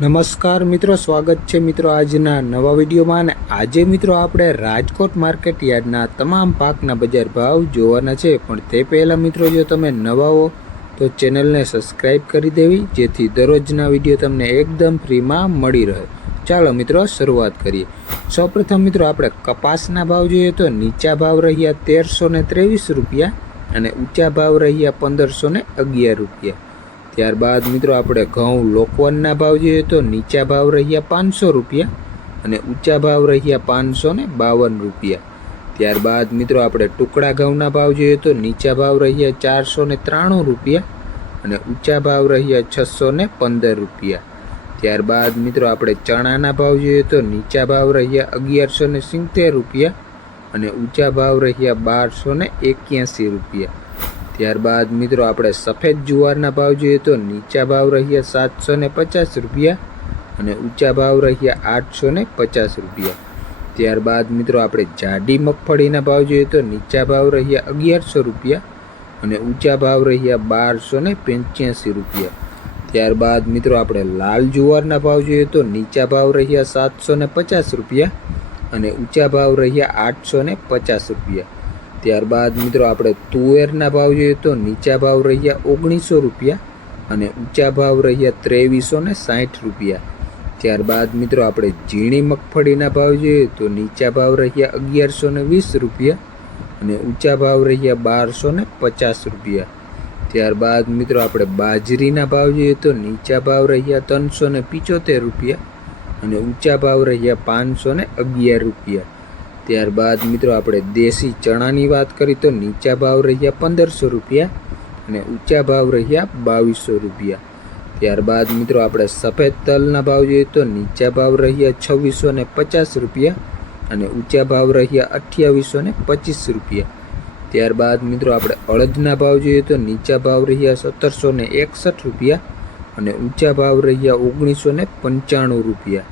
નમસ્કાર મિત્રો, સ્વાગત છે મિત્રો આજના નવા વિડીયોમાં. અને આજે મિત્રો આપણે રાજકોટ માર્કેટ યાર્ડના તમામ પાકના બજાર ભાવ જોવાના છે. પણ તે પહેલાં મિત્રો, જો તમે નવા હો તો ચેનલને સબસ્ક્રાઈબ કરી દેવી, જેથી દરરોજના વિડીયો તમને એકદમ ફ્રીમાં મળી રહે. ચાલો મિત્રો શરૂઆત કરીએ. સૌપ્રથમ મિત્રો આપણે કપાસના ભાવ જોઈએ તો નીચા ભાવ રહ્યા 1323 રૂપિયા અને ઊંચા ભાવ રહ્યા 1511 રૂપિયા. ત્યારબાદ મિત્રો આપણે ઘઉં લોકવનના ભાવ જોઈએ તો નીચા ભાવ રહ્યા 500 રૂપિયા અને ઊંચા ભાવ રહ્યા 552 રૂપિયા. ત્યારબાદ મિત્રો આપણે ટુકડા ઘઉંના ભાવ જોઈએ તો નીચા ભાવ રહ્યા 493 રૂપિયા અને ઊંચા ભાવ રહ્યા 615 રૂપિયા. ત્યારબાદ મિત્રો આપણે ચણાના ભાવ જોઈએ તો નીચા ભાવ રહ્યા 1170 રૂપિયા અને ઊંચા ભાવ રહ્યા 1281 રૂપિયા. ત્યારબાદ મિત્રો આપણે સફેદ જુવારના ભાવ જોઈએ તો નીચા ભાવ રહ્યા 750 રૂપિયા અને ઊંચા ભાવ રહ્યા 850 રૂપિયા. ત્યારબાદ મિત્રો આપણે જાડી મગફળીના ભાવ જોઈએ તો નીચા ભાવ રહ્યા 1100 રૂપિયા અને ઊંચા ભાવ રહ્યા 1285 રૂપિયા. ત્યારબાદ મિત્રો આપણે લાલ જુવારના ભાવ જોઈએ તો નીચા ભાવ રહ્યા 750 રૂપિયા અને ઊંચા ભાવ રહ્યા 850 રૂપિયા. ત્યારબાદ મિત્રો આપણે તુવેરના ભાવ જોઈએ તો નીચા ભાવ રહ્યા 1900 રૂપિયા અને ઊંચા ભાવ રહ્યા 2360 રૂપિયા. ત્યારબાદ મિત્રો આપણે ઝીણી મગફળીના ભાવ જોઈએ તો નીચા ભાવ રહ્યા 1120 રૂપિયા અને ઊંચા ભાવ રહ્યા 1250 રૂપિયા. ત્યારબાદ મિત્રો આપણે બાજરીના ભાવ જોઈએ તો નીચા ભાવ રહ્યા 375 રૂપિયા અને ઊંચા ભાવ રહ્યા 511 રૂપિયા. ત્યારબાદ મિત્રો આપણે દેશી ચણાની વાત કરી તો નીચા ભાવ રહ્યા 1500 રૂપિયા અને ઊંચા ભાવ રહ્યા 2200 રૂપિયા. ત્યારબાદ મિત્રો આપણે સફેદ તલના ભાવ જોઈએ તો નીચા ભાવ રહ્યા 2650 રૂપિયા અને ઊંચા ભાવ રહ્યા 2825 રૂપિયા. ત્યારબાદ મિત્રો આપણે અડદના ભાવ જોઈએ તો નીચા ભાવ રહ્યા 1761 રૂપિયા અને ઊંચા ભાવ રહ્યા 1995 રૂપિયા.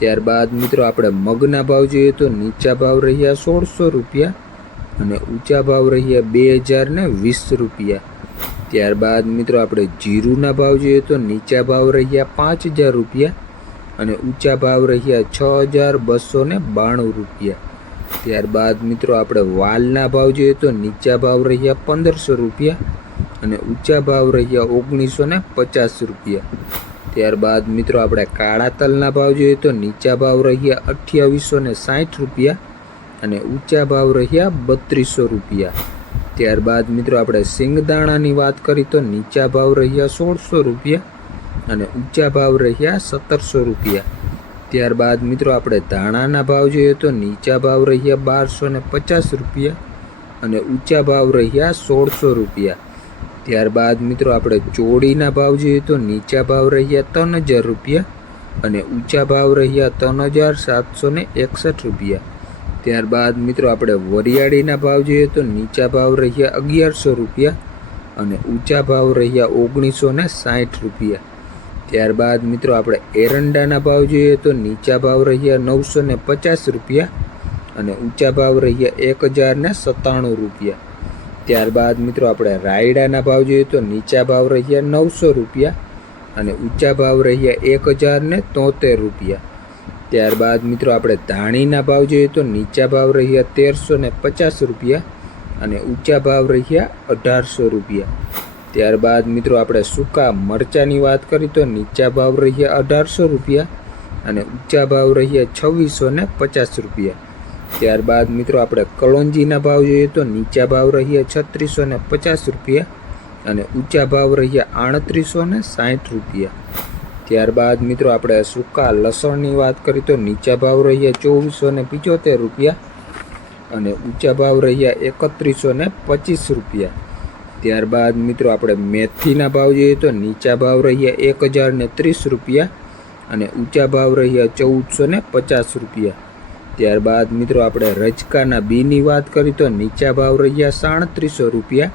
ત્યારબાદ મિત્રો આપણે મગના ભાવ જોઈએ તો નીચા ભાવ રહ્યા 1600 રૂપિયા અને ઊંચા ભાવ રહ્યા 2020 રૂપિયા. ત્યારબાદ મિત્રો આપણે જીરુના ભાવ જોઈએ તો નીચા ભાવ રહ્યા 5000 રૂપિયા અને ઊંચા ભાવ રહ્યા 6292 રૂપિયા. ત્યારબાદ મિત્રો આપણે વાલના ભાવ જોઈએ તો નીચા ભાવ રહ્યા 1500 રૂપિયા અને ઊંચા ભાવ રહ્યા 1950 રૂપિયા. ત્યારબાદ મિત્રો આપણે કાળા તલના ભાવ જોઈએ તો નીચા ભાવ રહ્યા 2860 રૂપિયા અને ઊંચા ભાવ રહ્યા 3200 રૂપિયા. ત્યારબાદ મિત્રો આપણે સિંગદાણાની વાત કરી તો નીચા ભાવ રહ્યા 1600 રૂપિયા અને ઊંચા ભાવ રહ્યા 1700 રૂપિયા. ત્યારબાદ મિત્રો આપણે ધાણાના ભાવ જોઈએ તો નીચા ભાવ રહ્યા 1250 રૂપિયા અને ઊંચા ભાવ રહ્યા 1600 રૂપિયા. ત્યારબાદ મિત્રો આપણે ચોળીના ભાવ જોઈએ તો નીચા ભાવ રહ્યા 3000 રૂપિયા અને ઊંચા ભાવ રહ્યા 3761 રૂપિયા. ત્યારબાદ મિત્રો આપણે વરિયાળીના ભાવ જોઈએ તો નીચા ભાવ રહ્યા 1100 રૂપિયા અને ઊંચા ભાવ રહ્યા 1960 રૂપિયા. ત્યારબાદ મિત્રો આપણે એરંડાના ભાવ જોઈએ તો નીચા ભાવ રહ્યા 950 રૂપિયા અને ઊંચા ભાવ રહ્યા 1097 રૂપિયા. ત્યારબાદ મિત્રો આપણે રાયડાના ભાવ જોઈએ તો નીચા ભાવ રહ્યા 900 રૂપિયા અને ઊંચા ભાવ રહ્યા 1073 રૂપિયા. ત્યારબાદ મિત્રો આપણે ધાણીના ભાવ જોઈએ તો નીચા ભાવ રહ્યા 1350 રૂપિયા અને ઊંચા ભાવ રહ્યા 1800 રૂપિયા. ત્યારબાદ મિત્રો આપણે સૂકા મરચાંની વાત કરી તો નીચા ભાવ રહ્યા 1800 રૂપિયા અને ઊંચા ભાવ રહ્યા 2650 રૂપિયા. ત્યારબાદ મિત્રો આપણે કલોંજીના ભાવ જોઈએ તો નીચા ભાવ રહ્યા 3650 રૂપિયા અને ઊંચા ભાવ રહ્યા 3860 રૂપિયા. ત્યારબાદ મિત્રો આપણે સૂકા લસણની વાત કરી તો નીચા ભાવ રહ્યા 2475 રૂપિયા અને ઊંચા ભાવ રહ્યા 3125 રૂપિયા. ત્યારબાદ મિત્રો આપણે મેથીના ભાવ જોઈએ તો નીચા ભાવ રહ્યા 1030 રૂપિયા અને ઊંચા ભાવ રહ્યા 1450 રૂપિયા. ત્યારબાદ મિત્રો આપણે રજકાના બીની વાત કરી તો નીચા ભાવ રહ્યા 3700 રૂપિયા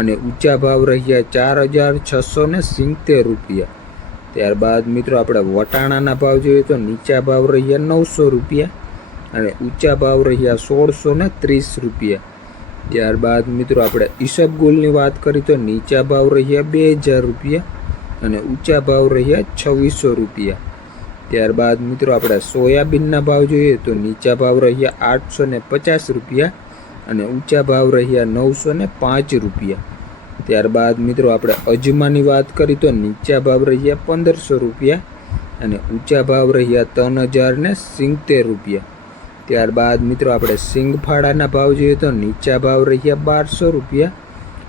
અને ઊંચા ભાવ રહ્યા 4670 રૂપિયા. ત્યારબાદ મિત્રો આપણે વટાણાના ભાવ જોઈએ તો નીચા ભાવ રહ્યા 900 રૂપિયા અને ઊંચા ભાવ રહ્યા 1630 રૂપિયા. ત્યારબાદ મિત્રો આપણે ઈસબગુલની વાત કરી તો નીચા ભાવ રહ્યા 2000 રૂપિયા અને ઊંચા ભાવ રહ્યા 2600 રૂપિયા. ત્યારબાદ મિત્રો આપણે સોયાબીનના ભાવ જોઈએ તો નીચા ભાવ રહ્યા 850 રૂપિયા અને ઊંચા ભાવ રહ્યા 905 રૂપિયા. ત્યારબાદ મિત્રો આપણે અજમાની વાત કરી તો નીચા ભાવ રહ્યા 1500 રૂપિયા અને ઊંચા ભાવ રહ્યા 3070 રૂપિયા. ત્યારબાદ મિત્રો આપણે સિંગફાળાના ભાવ જોઈએ તો નીચા ભાવ રહ્યા 1200 રૂપિયા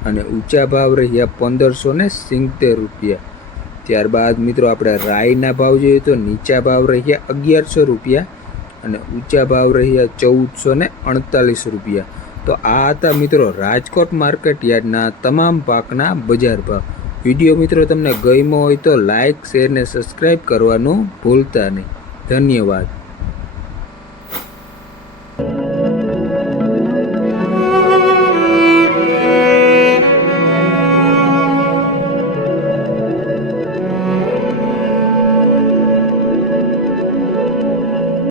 અને ઊંચા ભાવ રહ્યા 1570 રૂપિયા. ત્યારબાદ મિત્રો આપણે રાઈના ભાવ જોઈએ તો નીચા ભાવ રહ્યા 1100 રૂપિયા અને ઊંચા ભાવ રહ્યા 1448 રૂપિયા. તો આ હતા મિત્રો રાજકોટ માર્કેટ યાર્ડના તમામ પાકના બજાર ભાવ. વિડીયો મિત્રો તમને ગમ્યો હોય તો લાઇક, શેર ને સબસ્ક્રાઈબ કરવાનું ભૂલતા નહીં. ધન્યવાદ.